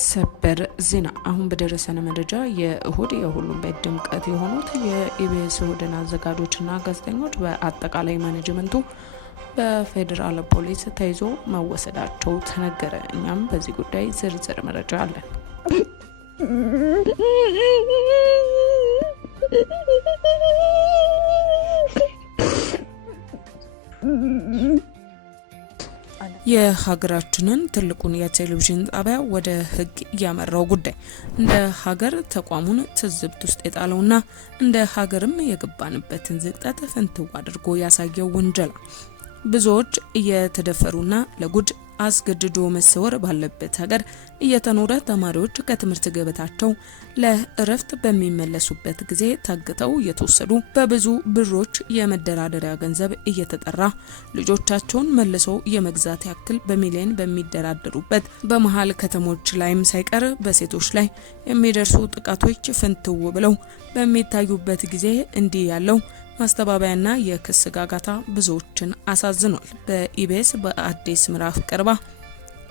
ሰበር ዜና አሁን በደረሰን መረጃ የእሁድ የሁሉም ቤት ድምቀት የሆኑት የኢቢኤስ እሁድን አዘጋጆችና ጋዜጠኞች በአጠቃላይ ማኔጅመንቱ በፌዴራል ፖሊስ ተይዞ መወሰዳቸው ተነገረ። እኛም በዚህ ጉዳይ ዝርዝር መረጃ አለን። የሀገራችንን ትልቁን የቴሌቪዥን ጣቢያ ወደ ሕግ ያመራው ጉዳይ እንደ ሀገር ተቋሙን ትዝብት ውስጥ የጣለውና እንደ ሀገርም የገባንበትን ዝቅጠት ፍንትው አድርጎ ያሳየው ወንጀል ብዙዎች እየተደፈሩና ለጉድ አስገድዶ መሰወር ባለበት ሀገር እየተኖረ ተማሪዎች ከትምህርት ገበታቸው ለእረፍት በሚመለሱበት ጊዜ ታግተው እየተወሰዱ በብዙ ብሮች የመደራደሪያ ገንዘብ እየተጠራ ልጆቻቸውን መልሰው የመግዛት ያክል በሚሊዮን በሚደራደሩበት በመሃል ከተሞች ላይም ሳይቀር በሴቶች ላይ የሚደርሱ ጥቃቶች ፍንትው ብለው በሚታዩበት ጊዜ እንዲህ ያለው ማስተባበያና የክስ ጋጋታ ብዙዎችን አሳዝኗል። በኢቢኤስ በአዲስ ምዕራፍ ቀርባ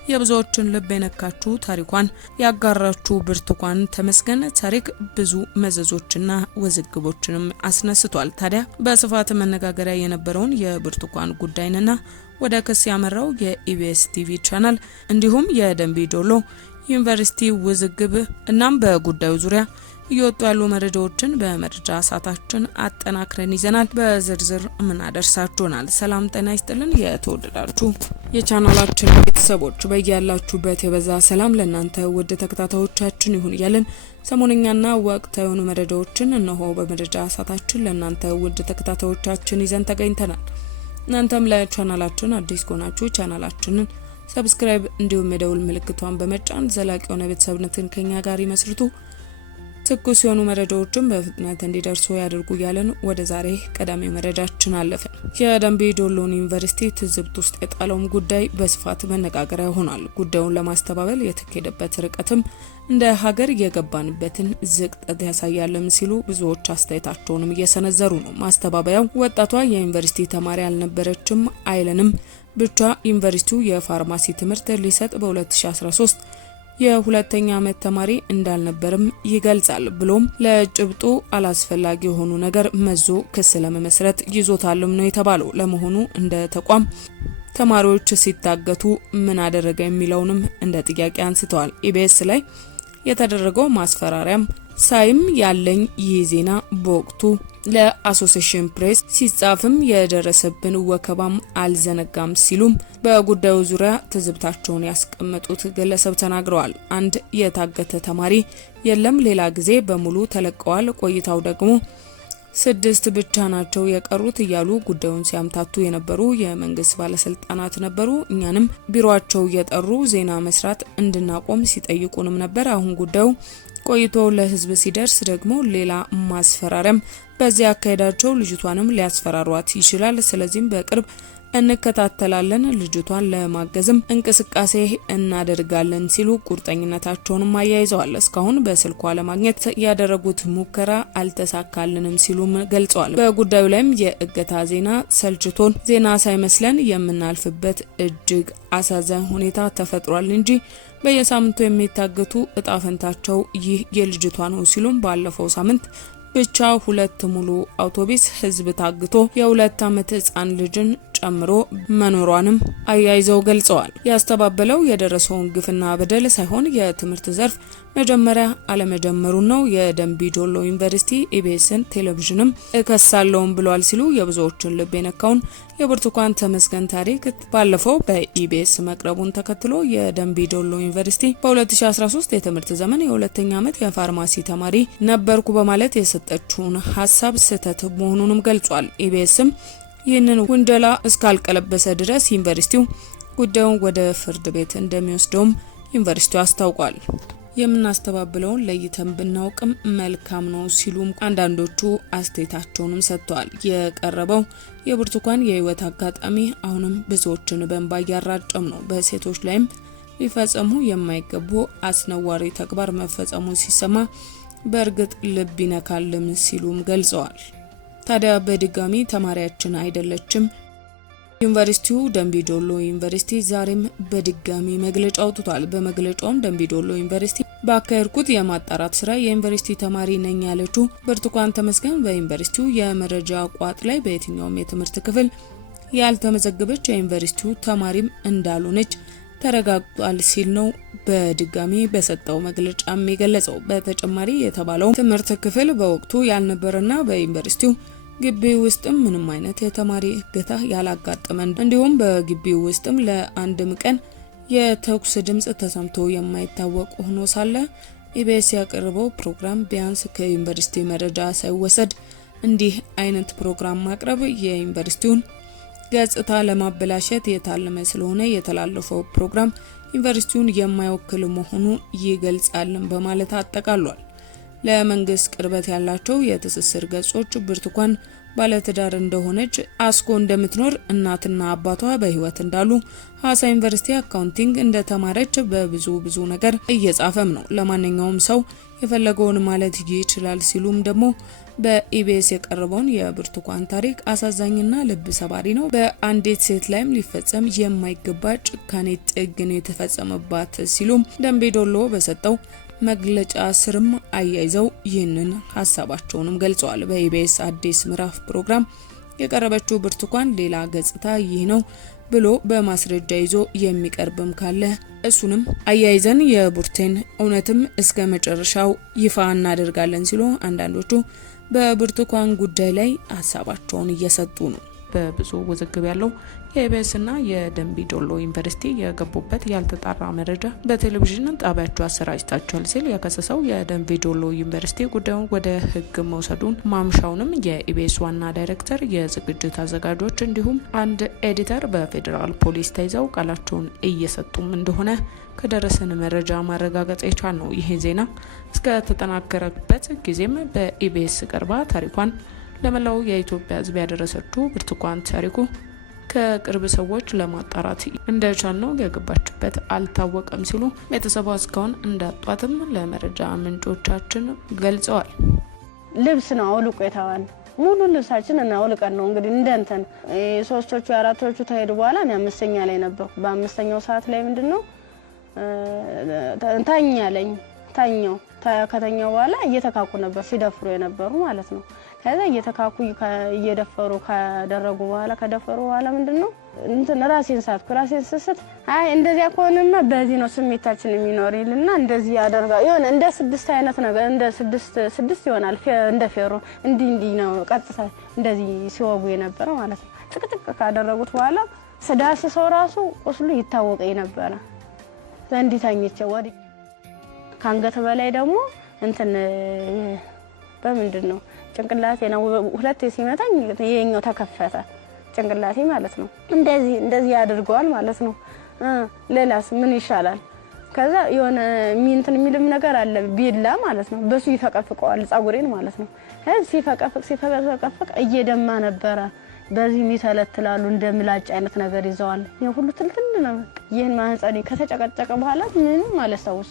የብዙዎችን ልብ የነካችው ታሪኳን ያጋራችው ብርቱካን ተመስገን ታሪክ ብዙ መዘዞችና ውዝግቦችንም አስነስቷል። ታዲያ በስፋት መነጋገሪያ የነበረውን የብርቱካን ጉዳይንና ወደ ክስ ያመራው የኢቢኤስ ቲቪ ቻናል እንዲሁም የደንቢ ዶሎ ዩኒቨርሲቲ ውዝግብ እናም በጉዳዩ ዙሪያ እየወጡ ያሉ መረጃዎችን በመረጃ ሰዓታችን አጠናክረን ይዘናል። በዝርዝር ምናደርሳችሁናል። ሰላም ጤና ይስጥልን። የተወደዳችሁ የቻናላችን ቤተሰቦች በያላችሁበት የበዛ ሰላም ለእናንተ ውድ ተከታታዮቻችን ይሁን እያልን ሰሞነኛና ወቅታዊ የሆኑ መረጃዎችን እነሆ በመረጃ ሰዓታችን ለእናንተ ውድ ተከታታዮቻችን ይዘን ተገኝተናል። እናንተም ለቻናላችን አዲስ ከሆናችሁ ቻናላችንን ሰብስክራይብ እንዲሁም የደውል ምልክቷን በመጫን ዘላቂ የሆነ ቤተሰብነትን ከኛ ጋር ይመስርቱ። ትኩስ የሆኑ መረጃዎችን በፍጥነት እንዲደርሱ ያድርጉ እያለን ወደ ዛሬ ቀዳሚ መረጃችን አለፈን። የደንቢ ዶሎ ዩኒቨርሲቲ ትዝብት ውስጥ የጣለውም ጉዳይ በስፋት መነጋገሪያ ሆኗል። ጉዳዩን ለማስተባበል የተካሄደበት ርቀትም እንደ ሀገር የገባንበትን ዝቅጠት ያሳያልም ሲሉ ብዙዎች አስተያየታቸውንም እየሰነዘሩ ነው። ማስተባበያው ወጣቷ የዩኒቨርሲቲ ተማሪ አልነበረችም አይለንም ብቻ ዩኒቨርሲቲው የፋርማሲ ትምህርት ሊሰጥ በ2013 የሁለተኛ ዓመት ተማሪ እንዳልነበርም ይገልጻል። ብሎም ለጭብጡ አላስፈላጊ የሆኑ ነገር መዞ ክስ ለመመስረት ይዞታልም ነው የተባለው። ለመሆኑ እንደ ተቋም ተማሪዎች ሲታገቱ ምን አደረገ የሚለውንም እንደ ጥያቄ አንስተዋል። ኢቢኤስ ላይ የተደረገው ማስፈራሪያም ሳይም ያለኝ ይህ ዜና በወቅቱ ለአሶሲዬሽን ፕሬስ ሲጻፍም የደረሰብን ወከባም አልዘነጋም ሲሉም በጉዳዩ ዙሪያ ትዝብታቸውን ያስቀመጡት ግለሰብ ተናግረዋል። አንድ የታገተ ተማሪ የለም፣ ሌላ ጊዜ በሙሉ ተለቀዋል፣ ቆይታው ደግሞ 6 ብቻ ናቸው የቀሩት እያሉ ጉዳዩን ሲያምታቱ የነበሩ የመንግስት ባለስልጣናት ነበሩ። እኛንም ቢሮአቸው እየጠሩ ዜና መስራት እንድናቆም ሲጠይቁንም ነበር። አሁን ጉዳዩ ቆይቶ ለህዝብ ሲደርስ ደግሞ ሌላ ማስፈራሪያም በዚያ አካሄዳቸው ልጅቷንም ሊያስፈራሯት ይችላል። ስለዚህም በቅርብ እንከታተላለን፣ ልጅቷን ለማገዝም እንቅስቃሴ እናደርጋለን ሲሉ ቁርጠኝነታቸውንም አያይዘዋል። እስካሁን በስልኳ ለማግኘት ያደረጉት ሙከራ አልተሳካልንም ሲሉም ገልጸዋል። በጉዳዩ ላይም የእገታ ዜና ሰልችቶን ዜና ሳይመስለን የምናልፍበት እጅግ አሳዛኝ ሁኔታ ተፈጥሯል እንጂ በየሳምንቱ የሚታገቱ እጣፈንታቸው ይህ የልጅቷ ነው ሲሉም ባለፈው ሳምንት ብቻ 2 ሙሉ አውቶቡስ ህዝብ ታግቶ የ2 ዓመት ህፃን ልጅን ጨምሮ መኖሯንም አያይዘው ገልጸዋል። ያስተባበለው የደረሰውን ግፍና በደል ሳይሆን የትምህርት ዘርፍ መጀመሪያ አለመጀመሩ ነው። የደንቢ ዶሎ ዩኒቨርሲቲ ኢቢኤስን ቴሌቪዥንም እከሳለውም ብሏል ሲሉ የብዙዎችን ልብ የነካውን የብርቱካን ተመስገን ታሪክ ባለፈው በኢቢኤስ መቅረቡን ተከትሎ የደንቢ ዶሎ ዩኒቨርሲቲ በ2013 የትምህርት ዘመን የሁለተኛ ዓመት የፋርማሲ ተማሪ ነበርኩ በማለት የሰጠችውን ሀሳብ ስህተት መሆኑንም ገልጿል። ኢቢኤስም ይህንን ውንጀላ እስካልቀለበሰ ድረስ ዩኒቨርሲቲው ጉዳዩን ወደ ፍርድ ቤት እንደሚወስደውም ዩኒቨርሲቲው አስታውቋል። የምናስተባብለውን ለይተን ብናውቅም መልካም ነው ሲሉም አንዳንዶቹ አስተያየታቸውንም ሰጥተዋል። የቀረበው የብርቱካን የህይወት አጋጣሚ አሁንም ብዙዎችን በእንባ እያራጨም ነው። በሴቶች ላይም ሊፈጸሙ የማይገቡ አስነዋሪ ተግባር መፈጸሙ ሲሰማ በእርግጥ ልብ ይነካልም ሲሉም ገልጸዋል። ታዲያ በድጋሚ ተማሪያችን አይደለችም ዩኒቨርሲቲው ደምቢዶሎ ዩኒቨርሲቲ ዛሬም በድጋሚ መግለጫ አውጥቷል። በመግለጫውም ደምቢዶሎ ዩኒቨርሲቲ ባካሄድኩት የማጣራት ስራ የዩኒቨርሲቲ ተማሪ ነኝ ያለችው ብርቱካን ተመስገን በዩኒቨርሲቲው የመረጃ ቋጥ ላይ በየትኛውም የትምህርት ክፍል ያልተመዘገበች የዩኒቨርሲቲው ተማሪም እንዳልሆነች ተረጋግጧል ሲል ነው በድጋሚ በሰጠው መግለጫም የገለጸው። በተጨማሪ የተባለው ትምህርት ክፍል በወቅቱ ያልነበረና በዩኒቨርሲቲው ግቢ ውስጥም ምንም አይነት የተማሪ እገታ ያላጋጠመ እንዲሁም በግቢው ውስጥም ለአንድም ቀን የተኩስ ድምጽ ተሰምቶ የማይታወቅ ሆኖ ሳለ ኢቢኤስ ያቀረበው ፕሮግራም ቢያንስ ከዩኒቨርሲቲ መረጃ ሳይወሰድ እንዲህ አይነት ፕሮግራም ማቅረብ የዩኒቨርሲቲውን ገጽታ ለማበላሸት የታለመ ስለሆነ የተላለፈው ፕሮግራም ዩኒቨርሲቲውን የማይወክል መሆኑ ይገልጻልን በማለት አጠቃሏል። ለመንግስት ቅርበት ያላቸው የትስስር ገጾች ብርቱካን ባለትዳር እንደሆነች፣ አስኮ እንደምትኖር፣ እናትና አባቷ በህይወት እንዳሉ፣ ሐዋሳ ዩኒቨርሲቲ አካውንቲንግ እንደተማረች በብዙ ነገር እየጻፈም ነው። ለማንኛውም ሰው የፈለገውን ማለት ይችላል ሲሉም ደግሞ በኢቢኤስ የቀረበውን የብርቱካን ታሪክ አሳዛኝና ልብ ሰባሪ ነው፣ በአንዲት ሴት ላይም ሊፈጸም የማይገባ ጭካኔ ጥግ ነው የተፈጸመባት ሲሉም ደምቢዶሎ በሰጠው መግለጫ ስርም አያይዘው ይህንን ሀሳባቸውንም ገልጸዋል። በኢቢኤስ አዲስ ምዕራፍ ፕሮግራም የቀረበችው ብርቱካን ሌላ ገጽታ ይህ ነው ብሎ በማስረጃ ይዞ የሚቀርብም ካለ እሱንም አያይዘን የቡርቴን እውነትም እስከ መጨረሻው ይፋ እናደርጋለን ሲሉ አንዳንዶቹ በብርቱካን ጉዳይ ላይ ሀሳባቸውን እየሰጡ ነው። በብዙ ውዝግብ ያለው የኢቢኤስና የደምቢዶሎ ዩኒቨርሲቲ የገቡበት ያልተጣራ መረጃ በቴሌቪዥን ጣቢያቸው አሰራጭታቸዋል ሲል የከሰሰው የደምቢዶሎ ዩኒቨርሲቲ ጉዳዩን ወደ ሕግ መውሰዱን ማምሻውንም የኢቢኤስ ዋና ዳይሬክተር፣ የዝግጅት አዘጋጆች እንዲሁም አንድ ኤዲተር በፌዴራል ፖሊስ ተይዘው ቃላቸውን እየሰጡም እንደሆነ ከደረሰን መረጃ ማረጋገጥ የቻል ነው። ይህ ዜና እስከ ተጠናከረበት ጊዜም በኢቢኤስ ቀርባ ታሪኳን ለመላው የኢትዮጵያ ሕዝብ ያደረሰችው ብርቱካን ታሪኩ ከቅርብ ሰዎች ለማጣራት እንደቻልነው የገባችበት አልታወቀም ሲሉ ቤተሰቧ እስካሁን እንዳጧትም ለመረጃ ምንጮቻችን ገልጸዋል። ልብስ ነው አውልቆ የተባለ ሙሉ ልብሳችን እና አውልቀን ነው እንግዲህ እንደንተን ሶስቶቹ አራቶቹ ተሄዱ በኋላ እኔ አምስተኛ ላይ ነበርኩ። በአምስተኛው ሰዓት ላይ ምንድነው ታኛለኝ ታኛው ከተኛው በኋላ እየተካኩ ነበር ሲደፍሩ የነበሩ ማለት ነው። ከዛ እየተካኩ እየደፈሩ ካደረጉ በኋላ ከደፈሩ በኋላ ምንድነው እንትን ራሴን ስስት አይ እንደዚያ ከሆነማ በዚህ ነው ስሜታችን የሚኖር ይልና እንደዚህ ያደርጋ ይሆነ እንደ ስድስት አይነት ነገር እንደ ስድስት ይሆናል እንደ ፌሮ እንዲህ ነው ቀጥታ እንደዚህ ሲወጉ የነበረ ማለት ነው። ጥቅጥቅ ካደረጉት በኋላ ስዳስ ሰው ራሱ ቁስሉ ይታወቀኝ ነበር። ዘንዲታኝቼ ወዲ ካንገት በላይ ደግሞ እንትን በምንድነው ጭንቅላቴ ነው ሁለቴ ሲመታኝ የኛው ተከፈተ ጭንቅላቴ ማለት ነው። እንደዚህ ያድርገዋል ማለት ነው። ሌላስ ምን ይሻላል? ከዛ የሆነ እንትን የሚልም ነገር አለ ቢላ ማለት ነው። በሱ ይፈቀፍቀዋል ጻጉሬን ማለት ነው። ሲፈቀፍቅ እየደማ ነበረ። በዚህ ሚተለትላሉ እንደምላጭ አይነት ነገር ይዘዋል። ሁሉ ትልትል ነው። ይሄን ማህፀኔ ከተጨቀጨቀ በኋላ ምንም አላስታውስ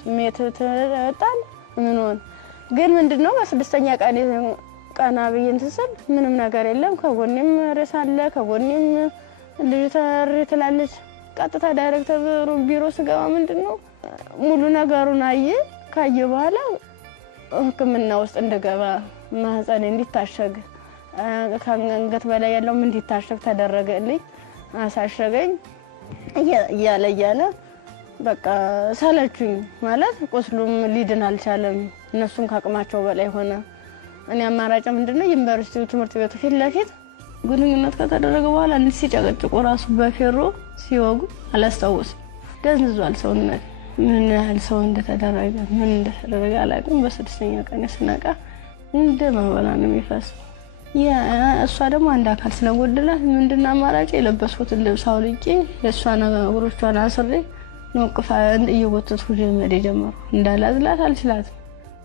ተጣል ምን ሆነ ግን ምንድነው በስድስተኛ ቀና ብዬን ተሰል ምንም ነገር የለም። ከጎኔም ረሳለ ከጎኔም ልጅ ተርትላለች። ቀጥታ ዳይሬክተር ቢሮ ስገባ ምንድነው ሙሉ ነገሩን ካየ በኋላ ሕክምና ውስጥ እንደገባ ማህፀኔ እንዲታሸግ ከአንገት በላይ ያለው ምን እንዲታሸግ ተደረገልኝ። አሳሸገኝ እያለ በቃ ሰለቹኝ ማለት ቁስሉም ሊድን አልቻለም። እነሱም ካቅማቸው በላይ ሆነ። እኔ አማራጭ ምንድነው ዩኒቨርሲቲው ትምህርት ቤቱ ፊት ለፊት ግንኙነት ከተደረገ በኋላ ሲጨቀጭቁ ራሱ በፌሮ ሲወጉ አላስታውስም። ደንዝዟል ሰውነት። ምን ያህል ሰው እንደተደረገ አላውቅም። በስድስተኛ ቀን ስነቃ እንደማበላ ነው የሚፈሰው። እሷ ደግሞ አንድ አካል ስለጎደላት ምንድነው አማራጭ የለበስኩትን ልብስ አውልቄ ለሷ ነገሮቿን አስሬ ነውቅፋ እየወተትኩ ጀመረ እንዳላዝላት አልችላትም።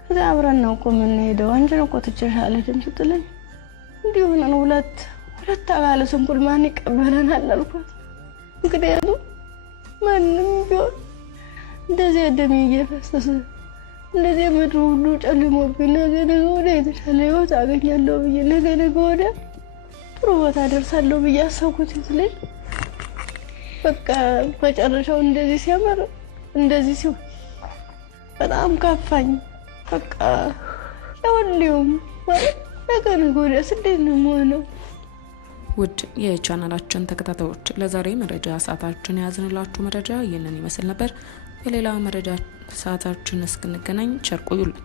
ከዛ አብረን ነው ምን ሄደው አንጀን እኮ ተጨሻለች እንትጥለኝ እንዲሁ ነው ሁለት አባለ ስንኩል ማን ይቀበለናል አልኳት። እንግዲህ ማንም ቢሆን እንደዚህ ደም እየፈሰሰ እንደዚህ ምድሩ ሁሉ ጨልሞብኝ ነገ ወደ የተሻለ ህይወት አገኛለሁ ብዬ ነገ ወደ ጥሩ ቦታ ደርሳለሁ ብዬ አሰብኩት። ልጅ በቃ መጨረሻው እንደዚህ ሲያምር እንደዚህ ሲሆን በጣም ከፋኝ። በቃ ለሁሉም ማለት ነገር ጎዳስ እንዴት ነው የምሆነው? ውድ የቻናላችን ተከታታዮች ለዛሬ መረጃ ሰዓታችን ያዝንላችሁ መረጃ ይህንን ይመስል ነበር። በሌላ መረጃ ሰዓታችን እስክንገናኝ ቸር ቆዩልን።